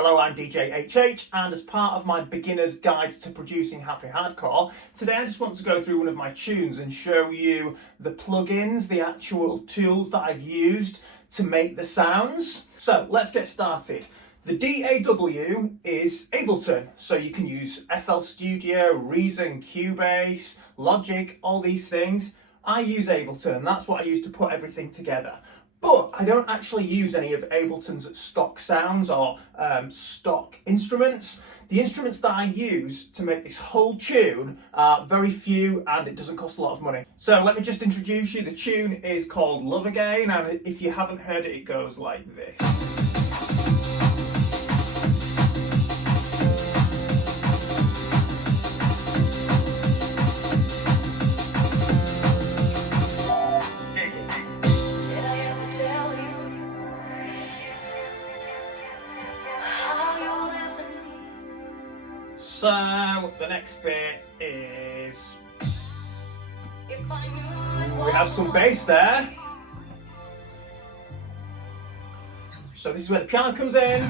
Hello, I'm DJ HH, and as part of my beginner's guide to producing happy hardcore, today I just want to go through one of my tunes and show you the plugins, the actual tools that I've used to make the sounds. So let's get started. The DAW is Ableton, so you can use FL Studio, Reason, Cubase, Logic, all these things. I use Ableton, and that's what I use to put everything together. But I don't actually use any of Ableton's stock sounds or stock instruments. The instruments that I use to make this whole tune are very few, and it doesn't cost a lot of money. So let me just introduce you. The tune is called Love Again, and if you haven't heard it, it goes like this. So the next bit is, we have some bass there. So this is where the piano comes in.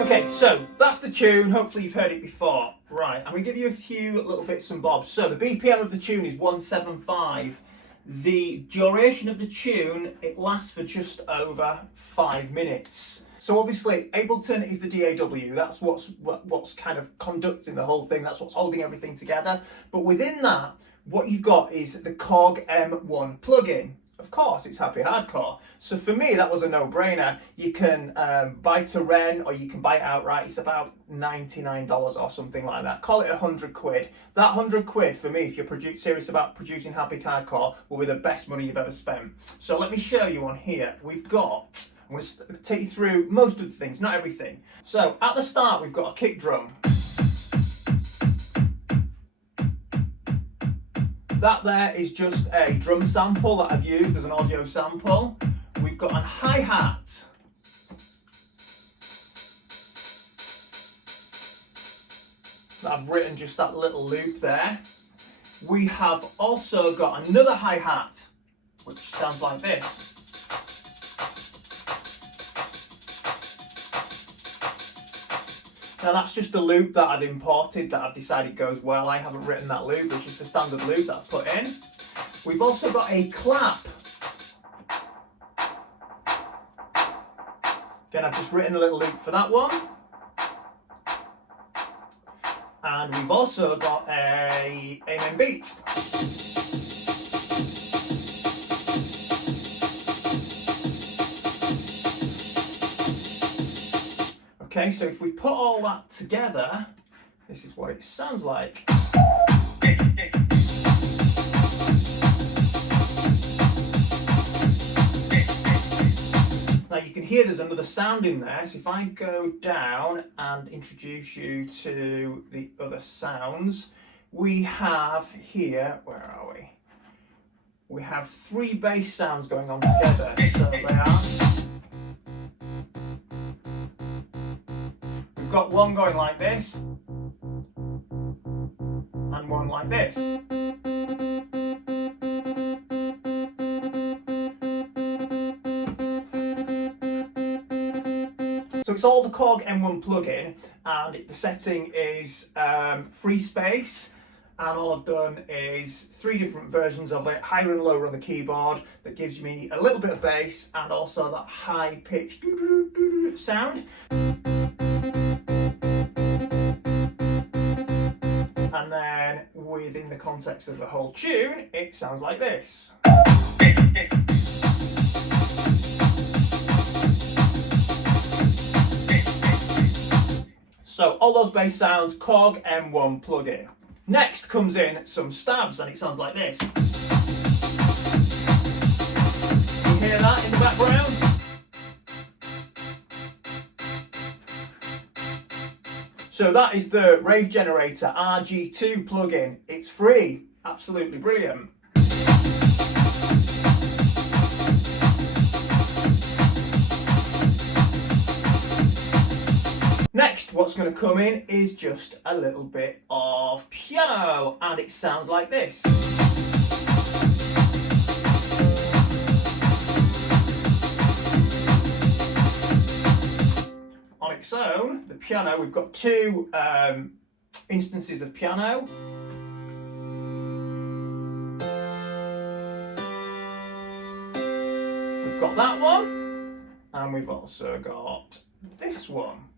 Okay, so that's the tune. Hopefully you've heard it before. Right, I'm going to give you a few little bits and bobs. So the BPM of the tune is 175. The duration of the tune, it lasts for just over 5 minutes. So obviously Ableton is the DAW. That's what's kind of conducting the whole thing. That's what's holding everything together. But within that, what you've got is the Cog M1 plugin. Of course, it's happy hardcore. So for me, that was a no-brainer. You can buy to rent, or you can buy it outright. It's about $99 or something like that. Call it 100 quid. That 100 quid for me, if you're serious about producing happy hardcore, will be the best money you've ever spent. So let me show you on here. We've got, I'm going to take you through most of the things, not everything. So at the start, we've got a kick drum. That there is just a drum sample that I've used as an audio sample. We've got a hi-hat. I've written just that little loop there. We have also got another hi-hat, which sounds like this. Now that's just a loop that I've imported that I've decided goes well. I haven't written that loop, it's just a standard loop that I've put in. We've also got a clap. Again, I've just written a little loop for that one. And we've also got a amen beat. Okay, so if we put all that together, this is what it sounds like. Now you can hear there's another sound in there, so if I go down and introduce you to the other sounds, we have here, where are we? We have 3 bass sounds going on together, so they are. We've got one going like this, and one like this. So it's all the Cog M1 plugin, and the setting is free space, and all I've done is 3 different versions of it, higher and lower on the keyboard, that gives me a little bit of bass and also that high-pitched sound. And then within the context of the whole tune, it sounds like this. So all those bass sounds, Cog M1 plugin. Next comes in some stabs, and it sounds like this. You hear that in the background? So that is the Rave Generator RG2 plugin. It's free, absolutely brilliant. Next, what's going to come in is just a little bit of piano, and it sounds like this. On its own, the piano, we've got two instances of piano. We've got that one, and we've also got this one.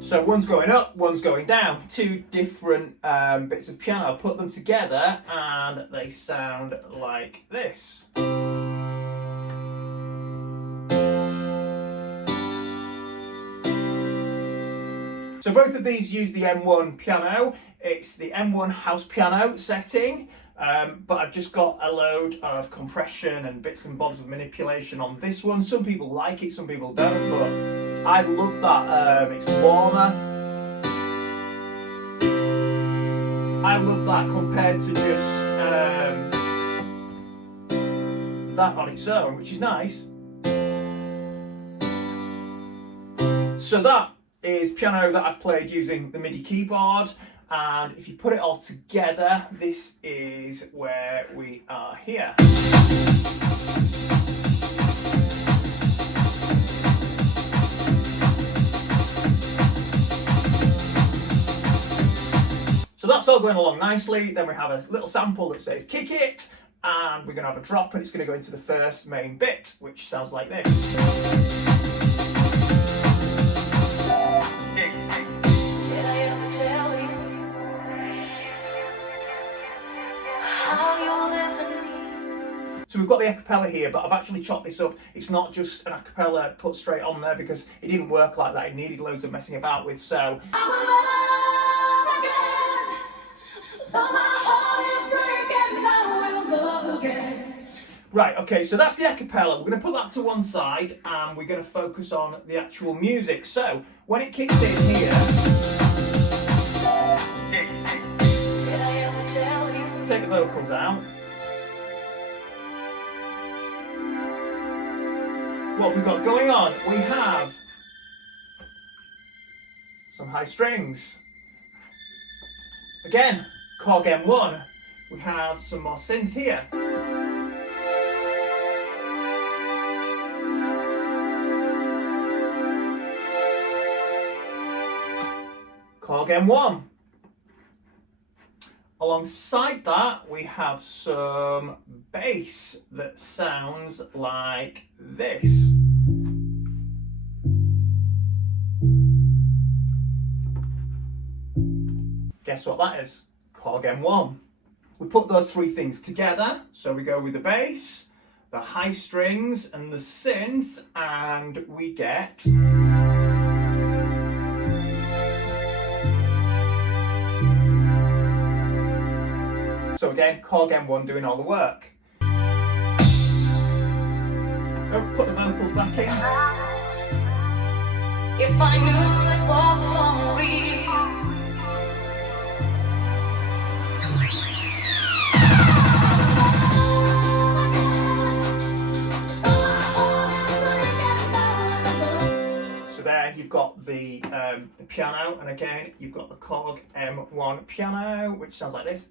So one's going up, one's going down. Two different bits of piano. Put them together and they sound like this. So both of these use the M1 piano. It's the M1 house piano setting, but I've just got a load of compression and bits and bobs of manipulation on this one. Some people like it, some people don't, but I love that. It's warmer. I love that compared to just that on its own, which is nice. So that is piano that I've played using the MIDI keyboard, and if you put it all together, this is where we are here. So that's all going along nicely. Then we have a little sample that says kick it, and we're going to have a drop, and it's going to go into the first main bit, which sounds like this. So we've got the acapella here, but I've actually chopped this up. It's not just an acapella put straight on there because it didn't work like that. It needed loads of messing about with. So right, okay, so that's the acapella. We're going to put that to one side and we're going to focus on the actual music. So when it kicks in here, take the vocals out. What we've got going on, we have some high strings. Again, Korg M1. We have some more synths here. Korg M1. Alongside that, we have some bass that sounds like this. Guess what that is? Korg M1. We put those three things together, so we go with the bass, the high strings, and the synth, and we get so again, Korg M1 doing all the work. Oh, put the vocals back in. If I knew it was for real. So there you've got the piano, and again you've got the Korg M1 piano, which sounds like this.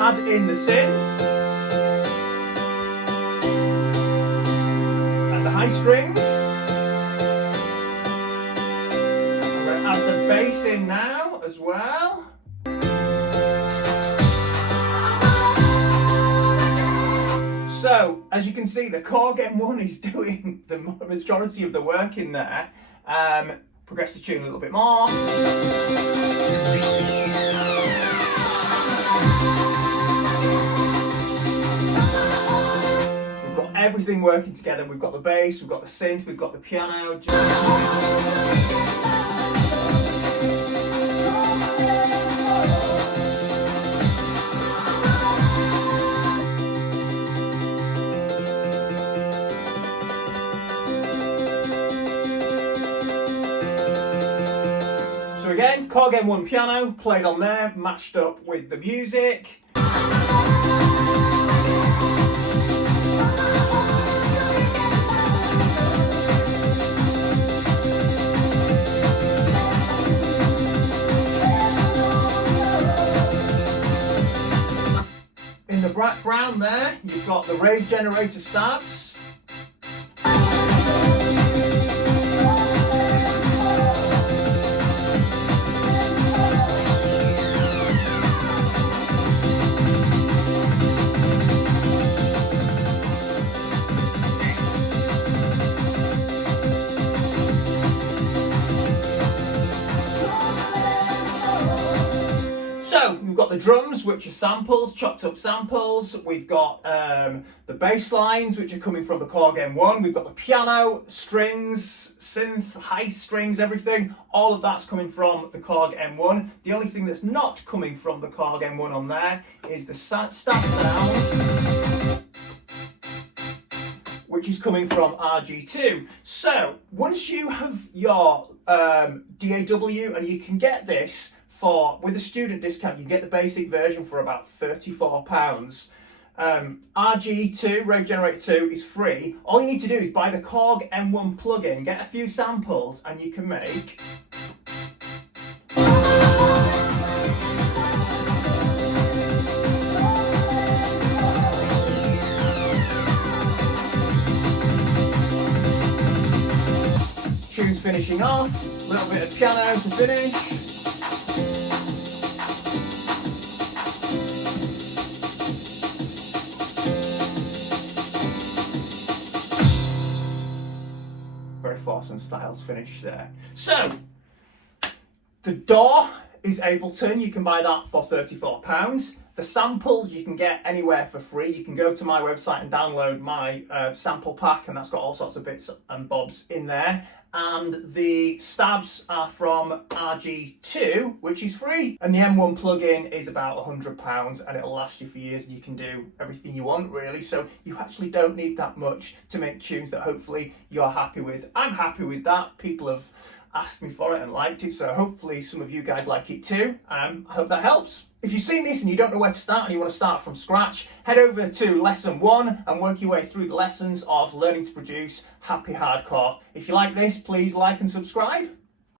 Add in the synth and the high strings. I'm going to add the bass in now as well. So, as you can see, the Korg M1 is doing the majority of the work in there. Progress the tune a little bit more. We've got everything working together. We've got the bass, we've got the synth, we've got the piano. again, Korg M1 piano played on there, matched up with the music. In the background there, you've got the rave generator stabs. So we've got the drums, which are samples, chopped up samples. We've got the bass lines, which are coming from the Korg M1. We've got the piano, strings, synth, high strings, everything. All of that's coming from the Korg M1. The only thing that's not coming from the Korg M1 on there is the stab sound, which is coming from RG2. So once you have your DAW, and you can get this with a student discount, you get the basic version for about £34. RG2, Rave Generator 2, is free. All you need to do is buy the Korg M1 plugin, get a few samples, and you can make tunes finishing off, a little bit of piano to finish. Very Force and Styles finish there. So, the DAW is Ableton. You can buy that for £34. The samples you can get anywhere for free. You can go to my website and download my sample pack, and that's got all sorts of bits and bobs in there. And the stabs are from RG2, which is free. And the M1 plugin is about £100, and it'll last you for years, and you can do everything you want, really. So you actually don't need that much to make tunes that hopefully you're happy with. I'm happy with that. People have asked me for it and liked it, so hopefully some of you guys like it too. I hope that helps. If you've seen this and you don't know where to start and you want to start from scratch, head over to lesson 1 and work your way through the lessons of learning to produce happy hardcore. If you like this, please like and subscribe.